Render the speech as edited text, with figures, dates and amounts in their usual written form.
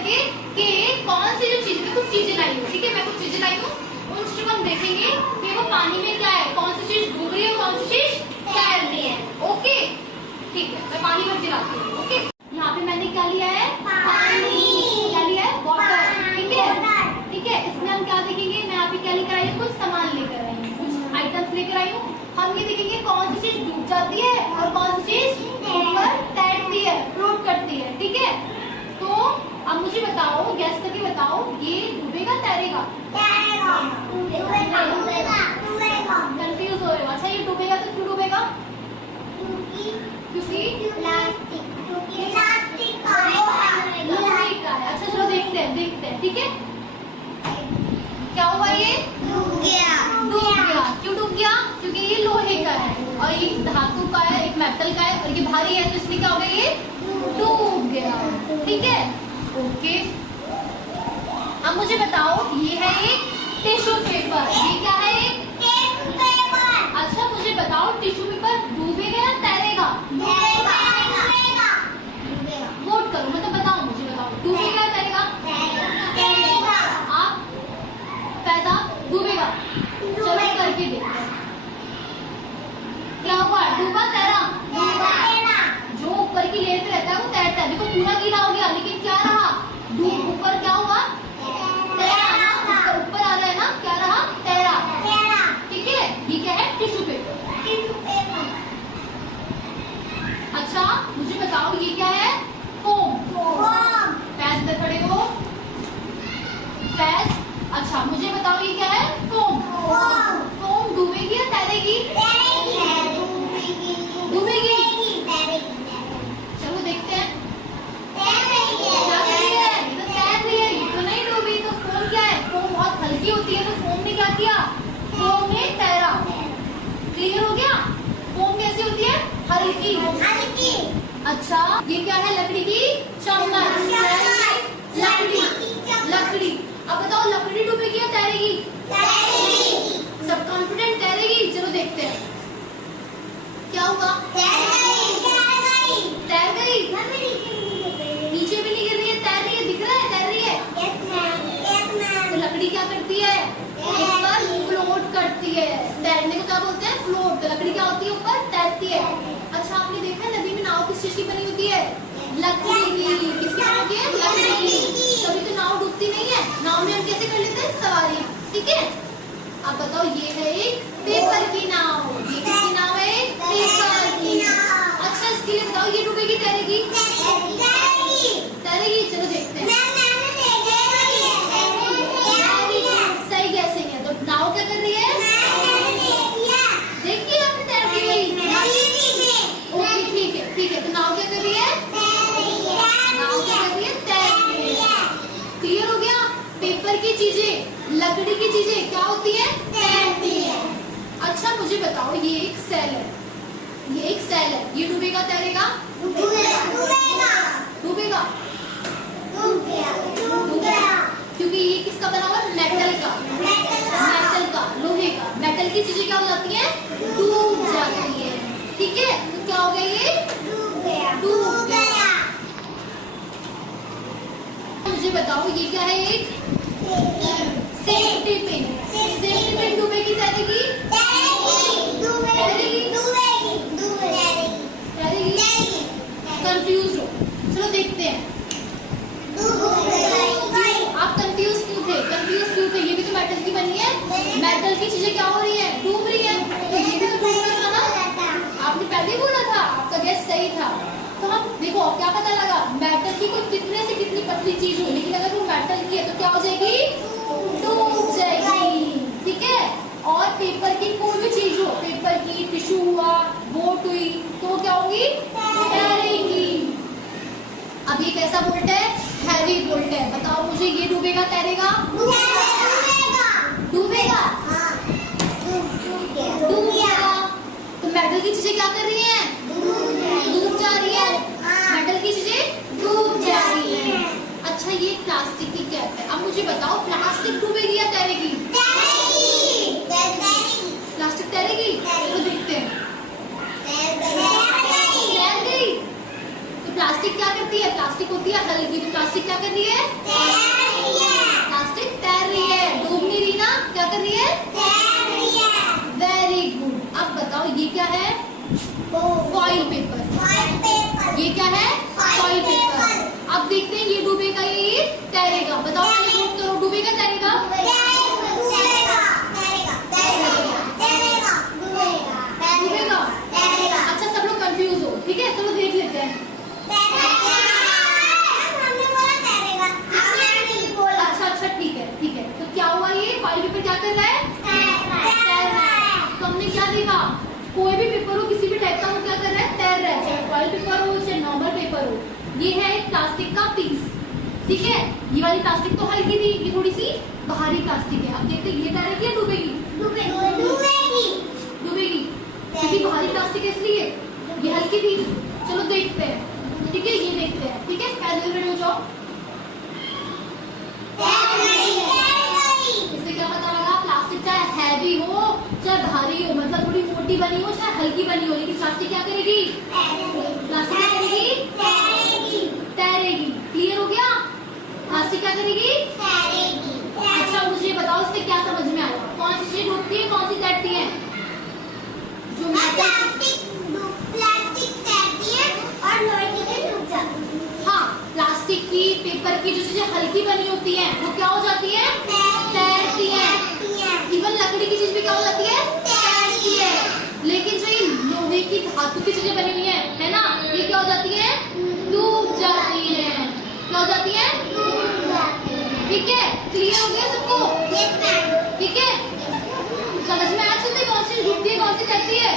करके कि कौन सी जो चीज, कुछ चीजें लाई हूँ, ठीक है, मैं कुछ चीजें लाई हूँ, उन चीजों को हम देखेंगे कि वो पानी में क्या है, कौन सी चीज डूब रही है, कौन सी चीज तैर रही है। ओके ठीक है, मैं पानी भर के लाती हूँ। ओके, यहाँ पे मैंने क्या लिया है, पानी, क्या लिया है, वाटर, ठीक है, ठीक है। इसमें हम क्या देखेंगे, मैं यहाँ पे क्या लेकर आई हूँ, कुछ सामान लेकर आई हूँ, कुछ आइटम्स लेकर आई हूँ। हम ये देखेंगे कौन सी चीज डूब जाती है और कौन सी चीज ऊपर तैरती है, फ्लोट करती है, ठीक है। तो अब मुझे बताओ, गैस करके बताओ, ये डूबेगा तैरेगा? कंफ्यूज हो रहे हो? अच्छा, ये डूबेगा तो क्यों डूबेगा? क्योंकि लोहे का है। अच्छा चलो देखते हैं, ठीक है। क्या हुआ, ये डूब गया। क्यों डूब गया? क्योंकि ये लोहे का है और ये धातु का है, एक मेटल का है, और ये भारी है, तो इसलिए क्या हो गया, ये डूब गया, ठीक है। ओके, अब मुझे बताओ, ये है एक टिश्यू पेपर। ये क्या है, एक टिश्यू पेपर। अच्छा मुझे बताओ, टिश्यू पेपर डूबेगा या तैरेगा? वोट करो, मतलब बताओ, मुझे बताओ, डूबेगा या तैरेगा? आप पैसा डूबेगा। चलो करके देखते हैं क्या हुआ, डूबा तैरा? जो ऊपर की लेयर पे रहता है वो तैरता है। देखो पूरा गीला हो गया, लेकिन क्या रहा, डूब, ऊपर क्या हुआ, तैरा। ऊपर आ रहा है ना, क्या रहा, तैरा, ठीक है। ये क्या है, टिश्यू पेपर। अच्छा मुझे बताओ, ये क्या है, फोम। फैज इधर खड़े हो, फैज। अच्छा मुझे बताओ, ये क्या है, फोम। फोम डूबेगी या तैरेगी? डूबेगी। चलो देखते हैं, क्या कर रही है, ये तो तैर रही है, ये तो नहीं डूबी। तो फोम क्या है, फोम बहुत हल्की होती है, तो फोम ने क्या किया, फोम ने तैरा। क्लियर हो गया? फोम कैसी होती है, हल्की। अच्छा ये क्या है, लकड़ी की चम्मच। लकड़ी। अब बताओ, लकड़ी डूबेगी या तैरेगी? सब कॉन्फिडेंट तैरेगी। चलो देखते हैं क्या हुआ, तैर गई। नीचे भी नहीं गिर रही है, तैर रही है, दिख रहा है, तैर रही है। तो लकड़ी क्या करती है, ऊपर फ्लोट करती है। तैरने को क्या बोलते हैं, फ्लोट। तो लकड़ी क्या होती है, ऊपर तैरती है। अच्छा आपने देखा है नदी में नाव किस चीज की बनी होती है, लकड़ी की। किसकी बनी होती है, लकड़ी की। तभी तो नाव डूबती नहीं है। नाव में हम कैसे कर लेते हैं, सवारी, ठीक है। अब बताओ, ये है एक पेपर की नाव। ये किसकी नाव है, पेपर की। अच्छा इसके लिए बताओ, ये डूबेगी तैरेगी? तैरेगी। चलो देखते हैं, सही गैसिंग है। तो नाव क्या कर रही है, देखिए आपने तैरती हुई। ओके ठीक है। तो नाव क्या कर रही है, नाव क्या कर रही है, तैर रही है। क्लियर हो गया? पेपर की चीजें, लकड़ी की चीजें क्या होती है, तैरती है। अच्छा मुझे बताओ, ये एक सेल है, ये डूबेगा तैरेगा? डूबेगा। क्योंकि ये किसका बना हुआ है, मेटल का, लोहे का। मेटल की चीजें क्या हो जाती है, डूब जाती है, ठीक है। तो क्या हो गया, ये डूब गया। मुझे बताओ, ये क्या है, एक सेफ्टी पिन। सेफ्टी पिन डूबेगी तैरेगी? कंफ्यूज हो? चलो देखते हैं, आप कंफ्यूज क्यों थे? ये भी तो मेटल की बनी है। मेटल की चीजें क्या हो रही है, डूब रही है, तो ये भी तो डूबना था ना। आपने पहले बोला था, आपका गैस सही था। तो हम देखो क्या पता लगा, मेटल की कोई कितने से कितनी पतली चीज हो, लेकिन अगर वो मेटल की है तो क्या हो जाएगी, डूब जाएगी, ठीक है। और पेपर की कोई भी चीज हो, पेपर की, टिश्यू हुआ, बोट हुई, तो क्या होगी, तैरेगी। अब ये कैसा बोल्ट है, हैवी बोल्ट है। बताओ मुझे, ये डूबेगा तैरेगा? डूबेगा। तो मेटल की चीजें क्या कर रही हैं, डूब जा रही है। मेटल की चीजें डूब जा रही है। अच्छा ये प्लास्टिक की कैप है। अब मुझे बताओ, प्लास्टिक डूबेगी या तैरेगी? प्लास्टिक तैरेगी। चलो देखते हैं, तैर गई। तो प्लास्टिक क्या करती है, प्लास्टिक प्लास्टिक होती है हल्की, तो प्लास्टिक क्या कर रही है? प्लास्टिक तैर रही है, डूब नहीं रही ना, क्या कर रही है? Very good. अब बताओ ये क्या है? Foil paper. ये क्या है? Foil paper. अब देखते हैं ये डूबेगा या ये तैरेगा। बताओ पहले वोट करो, डूबेगा तैरेगा? डूबेगा। अच्छा सब लोग कंफ्यूज हो, ठीक है, चलो देख लेते हैं। अच्छा ठीक है, ठीक है। तो क्या हुआ, ये फॉइल पेपर क्या कर रहा है? तैर रहा है। तो हमने क्या देखा, कोई भी पेपर हो किसी भी टाइप का, वो क्या कर रहा है? तैर रहा है, चाहे फॉइल पेपर हो चाहे नॉर्मल पेपर हो। ये है एक प्लास्टिक का पीस, ठीक है। ये वाली प्लास्टिक तो हल्की थी, ये थोड़ी सी भारी प्लास्टिक है। अब देखते हैं ये तैरेगी या डूबेगी? डूबेगी, क्योंकि भारी प्लास्टिक है इसलिए। ये हल्की थी, चलो देखते हैं, ठीक है, ये देखते हैं, ठीक है। कैजुअल हो जाओ। इससे क्या पता लगा, प्लास्टिक चाहे हैवी हो चाहे भारी हो, मतलब थोड़ी मोटी बनी हो चाहे हल्की बनी हो, लेकिन प्लास्टिक क्या करेगी? प्लास्टिक क्या करेगी? तैरेगी। क्लियर हो गया? प्लास्टिक क्या करेगी? अच्छा मुझे बताओ इससे क्या समझ में आया, कौन सी चीज डूबती है, कौन सी तैरती है? जो हाँ, प्लास्टिक की, पेपर की जो चीजें हल्की बनी होती हैं वो क्या हो जाती है? तैरती है। इवन लकड़ी की चीज भी क्या हो जाती है? तैरती है। लेकिन जो ये लोहे की, धातु की चीजें बनी हुई है ना, ये क्या हो जाती है? डूब जाती है। क्या हो जाती है? ठीक है, क्लियर हो गया सबको? ठीक है, समझ में आया? कौन सी डूबती है कौन सी तैरती है?